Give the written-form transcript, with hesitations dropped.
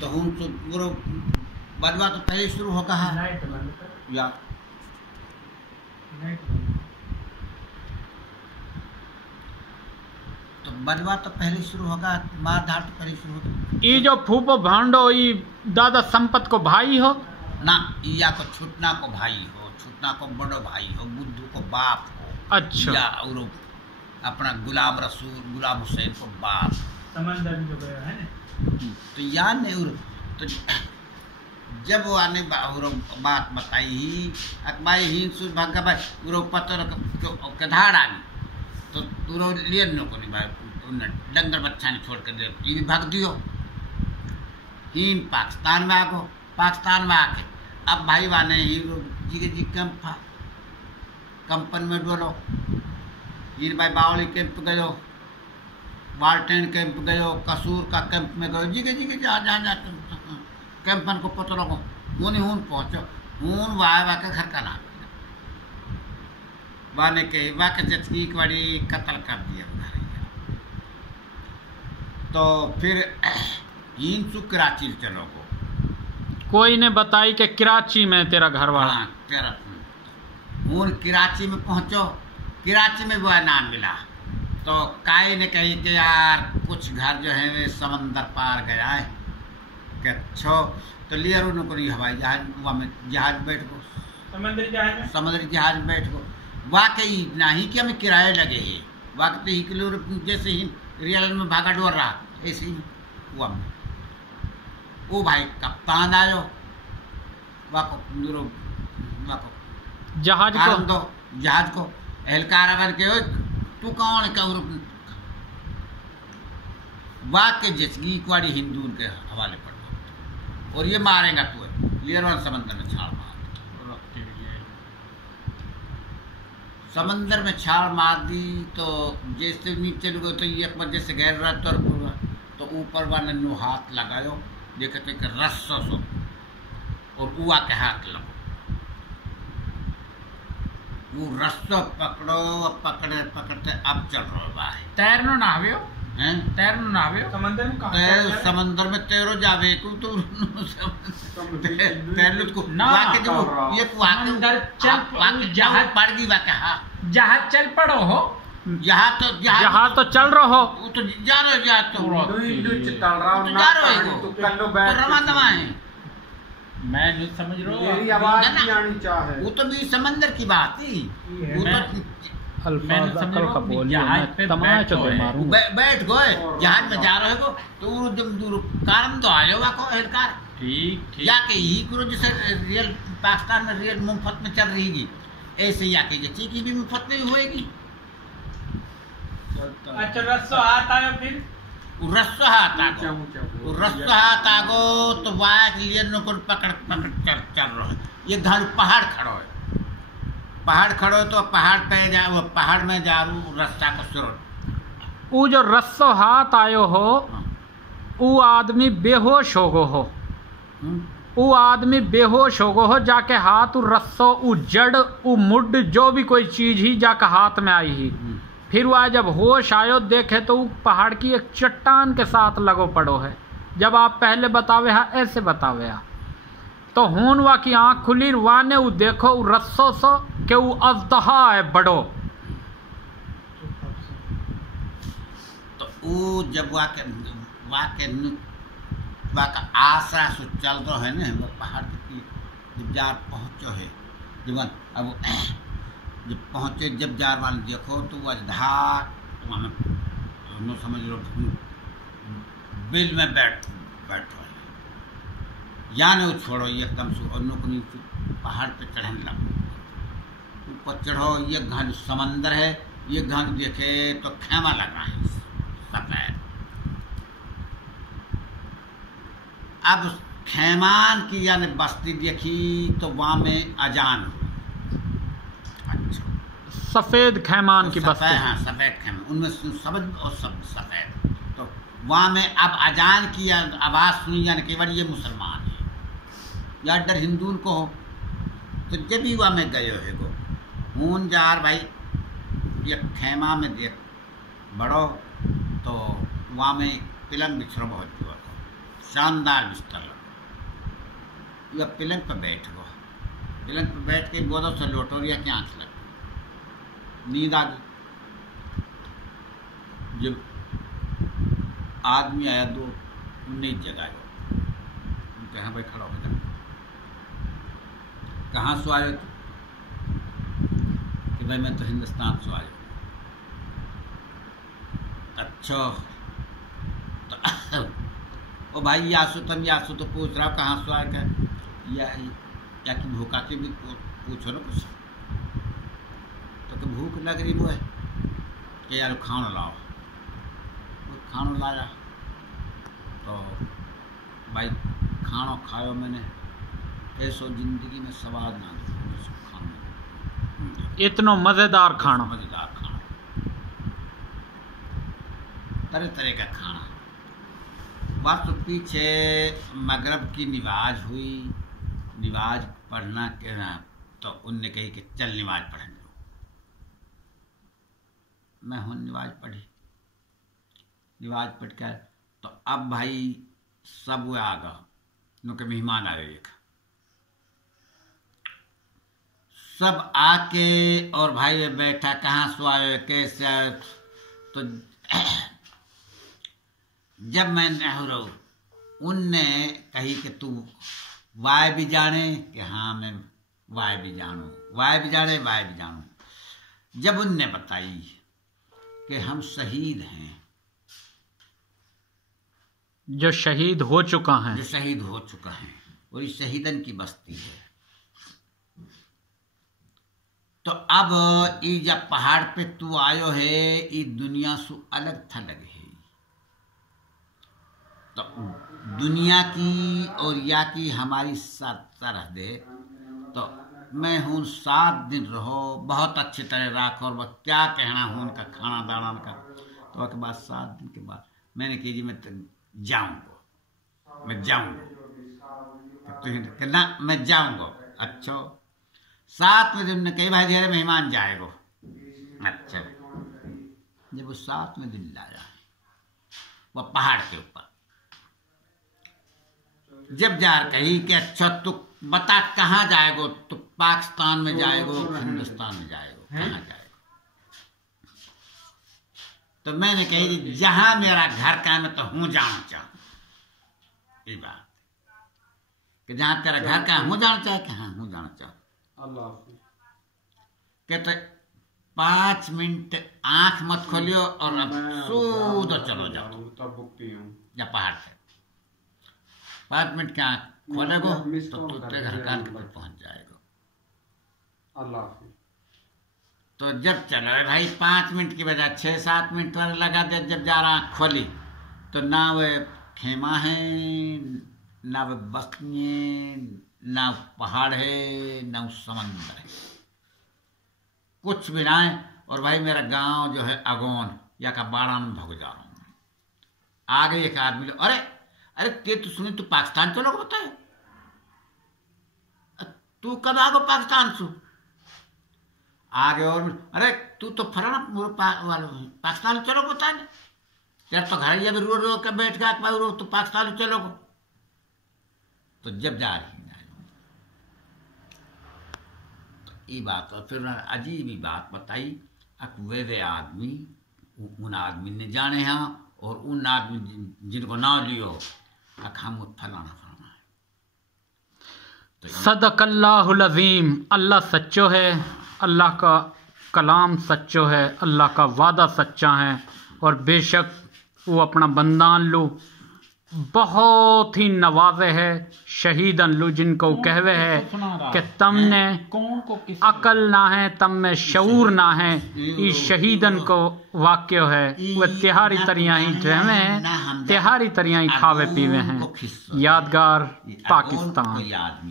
तो हम तो पूरा बदवा तो पहले शुरू होगा है या तो बदवा तो पहले शुरू होगा, मार धाड़ तो पहले शुरू होगा। ये जो फूफो भांडो ये दादा संपत को भाई हो ना, या को छुटना को भाई हो, छुटना को बड़ो भाई हो, बुद्धू को बाप हो। अच्छा। या और अपना गुलाम रसूल गुलाम हुसैन को बाप। समंदर में जो गया है ना, तो याद नहीं तो जब वो आने बात बताई ही अकबाई ही सुर भागा भाई उरो पत्थर के धाड़ आ गई तो तुरो लिए न को नहीं भाई डंगर बच्चा ने छोड़ कर दे ये भी भाग दियो ही पाकिस्तान में आगो। पाकिस्तान में आके अब भाई वाने ही जी कंपन में डोलो ये भाई बावली कैंप गयो, वाल्टेन कैंप गयो, कसूर का कैंप में गयो, जी जा कैंपन को पता लगो हूँ हूँ पहुँचो हूँ वाह के घर का नाम वाने के वाके जतनी वाड़ी कत्ल कर दिया। तो फिर इन सु कराची चलो को कोई ने बताई कि कराची में तेरा घर वाला। हाँ तेरा हूँ कराची में पहुँचो, कराची में वो नाम मिला तो काई ने कही कि यार कुछ घर जो है वे समंदर पार गया है कि अच्छो तो लिया नौकरी हवाई जहाज वहाँ में जहाज बैठ गो समुद्री जहाज में, समुद्री जहाज बैठ गो वाकई ना ही कि हमें किराए लगे है वक्त ही किलो जैसे ही रियल में भागा डोर रहा ऐसे ही हुआ में वो भाई कप्तान आयो वाको जहाज को जहाज को एहलकार बन के तू कौन कहूँ वाक्य जचगी वाड़ी हिंदू के हवाले पड़ और ये मारेगा तू लियरवन समंदर में छाल मार समंदर में छाल मार दी तो जैसे नीचे लुगो तो ये एक जैसे गैर रहा तो ऊपर वाले नु हाथ लगायो देखते कि रस्सो सो और उआ के हाथ लगो वो रस्सो पकड़ो पकड़े पकड़ते अब चल रहा है। तैरनो ना आवे हैं तैरनो ना आवे समंदर में तैर समंदर में तैरो जावे को तो तैर लो को ना वाके जो ये समंदर चल वाके जहाज पड़ गई वाके हाँ जहाज चल पड़ो हो जहाँ तो चल रहो हो वो तो जा रहे हो जा तो जा रहे हो रमा दवा है मैं नहीं समझ रहा हूँ मेरी आवाज नहीं आनी चाहे वो तो भी समंदर की बात थी वो तो अल्फाज अकल का बोलिए मैं तमाचा दे मारूं बैठ गए जहाज में जा रहे हो तो जब दूर कारण तो आयो वाको एहलकार ठीक या के ही करो जैसे रियल पाकिस्तान में रियल मुफ्त में चल रही ऐसे या के चीकी भी मुफ्त में होएगी। अच्छा रस्सो हाथ आयो फिर रस्सो हाथ आगो तो वाक लिए नौकर पकड़ चल रहा है ये घर पहाड़ खड़ो है पहाड़ खड़ो तो पहाड़ पे जा वो पहाड़ में जा रू रास्ता को स्रोत वो जो रस्सो हाथ आयो हो वो आदमी बेहोश हो गो हो वो आदमी बेहोश हो गो हो जाके हाथ रस्सो उ जड़ उ मुड जो भी कोई चीज ही जाके हाथ में आई ही फिर वह जब होश आयो देखे तो पहाड़ की एक चट्टान के साथ लगो पड़ो है। जब आप पहले बतावे हा ऐसे बतावे हा तो हून वा की आंख खुली वाने उ देखो उ रस्सो सो के उ अजदहा है बड़ो तो वो जब वाके आसरा से चल रहा है ना वो पहाड़ की जब जार पहुँचो है जीवन अब जब पहुँचे जब जार वाले देखो तो वो धार वहाँ समझ लो बिल में बैठो यानी वो छोड़ो ये एकदम से और पहाड़ पे चढ़ने लगो ऊपर चढ़ो ये घन समंदर है ये घन देखे तो खेमा लग रहा है सफेद। अब खेमान की यानी बस्ती देखी तो वहाँ में अजान हो सफेद खैमान की बस्ती हाँ सफेद खैमान उनमें समझ और सब सफेद तो वहाँ में अब अजान की आवाज़ सुनी यानी केवल ये मुसलमान है या डर हिंदू को हो तो जब भी वहाँ में गए है गो हून जार भाई ये खेमा में देख बड़ो तो वहाँ में पिलंग बिछड़ो बहुत जुआ शानदार बिस्तर लगा, या पलंग पर बैठ गो, पलंग पर बैठ के गोदों से लोटोरिया की आँख लग गई, नींद आ गई। जब आदमी आया 19 जगाया, उनके यहाँ भाई खड़ा हो जा, कहाँ से आए थे? कि भाई मैं तो हिंदुस्तान से आया। अच्छा तो ओ भाई यासु तो पूछ रहा कहाँ से आए क्या, या कि भूखा के भी पूछो ना कुछ, तो कि भूख लग रही वो है कि यार खाना लाओ, वो खाना लाया। तो भाई खाना खाओ, मैंने ऐसो जिंदगी में स्वाद ना खाना, इतना मज़ेदार खाना, मज़ेदार खाना, तरह तरह का खाना। वक्त पीछे मगरब की नमाज हुई, नमाज पढ़ना कहना, तो उनने कही कि चल नमाज पढ़ लो। मैं हूँ नमाज पढ़ी, नमाज पढ़ कर तो अब भाई सब वो आ गया, उनके मेहमान आए, एक सब आके और भाई बैठा, कहाँ से आए कैसे आए। तो जब मैं नेहरू उनने कही कि तू वाय भी जाने, कि हाँ मैं वाय भी जानूँ, वाय भी जाने वाय भी जानूँ। जब उनने बताई कि हम शहीद हैं, जो शहीद हो चुका है, जो शहीद हो चुका है, और ये शहीदन की बस्ती है। तो अब ये जब पहाड़ पे तू आयो है, ये दुनिया से अलग था लगे है, तो दुनिया की और या की हमारी साथ तरह दे, तो मैं हूँ 7 दिन रहो, बहुत अच्छी तरह राखो, और वह क्या कहना हूँ उनका खाना दाना का। तो उसके बाद 7 दिन के बाद मैंने कही जी मैं जाऊँगा, मैं जाऊँगा, तो ना मैं जाऊँगा। अच्छा 7वें दिन ने कही भाई धीरे मेहमान जाएगो। अच्छा जब वो 7वें दिन लाया वह पहाड़ के ऊपर, जब जा कही कि अच्छा तू बता कहाँ जाएगो, तो पाकिस्तान में जाएगो, हिंदुस्तान में जाएगो, कहाँ जाएगो। तो मैंने कही जहां मेरा घर का मैं तो हूँ जाना चाहूँ, ये बात कि जहां तेरा घर का हूँ जाना चाहे, कि हाँ हूँ जाना चाहूँ। कहते 5 मिनट आंख मत खोलियो और अब सीधा चलो जाओ या पहाड़ से 5 मिनट की आंख खोलेगो तो तू तेरे घर कान के पर पहुंच जाएगा। तो जब चलो भाई 5 मिनट की बजाय 6-7 मिनट वाला लगा दे। जब जा रहा खोली तो ना वो खेमा है, ना वो बस्ती है, ना पहाड़ है, ना समंदर है, कुछ भी ना है। और भाई मेरा गांव जो है अगोन या का बाड़ा में भग जा रहा हूँ। आगे एक आदमी, अरे अरे ते तो सुनी तू पाकिस्तान चलो बताए, तू कब आगो पाकिस्तान से? आगे और अरे तू तो फलाना पाकिस्तान चलो बता नहीं, तेरा तो घर जब रो रो कर बैठ गया रो तो पाकिस्तान चलो। तो जब जा रही तो ये बात, और फिर अजीब ही बात बताई। वे आदमी उन आदमी ने जाने हैं और उन आदमी जिनको नाम लियो हम फलाना फलाना है। तो सदकल्लाहुल अज़ीम। अल्लाह सच्चो है, अल्लाह का कलाम सच्चो है, अल्लाह का वादा सच्चा है। और बेशक वो अपना बंदान लो बहुत ही नवाजे है, शहीदन लो जिनको कहवे है कि तमने अकल ना है, तम में शऊर ना है। इस शहीदन को वाक्य है वह तिहारी तरियाँ ही ड्रामे हैं, तिहारी तरियाँ ही खावे पीवे हैं। यादगार पाकिस्तान।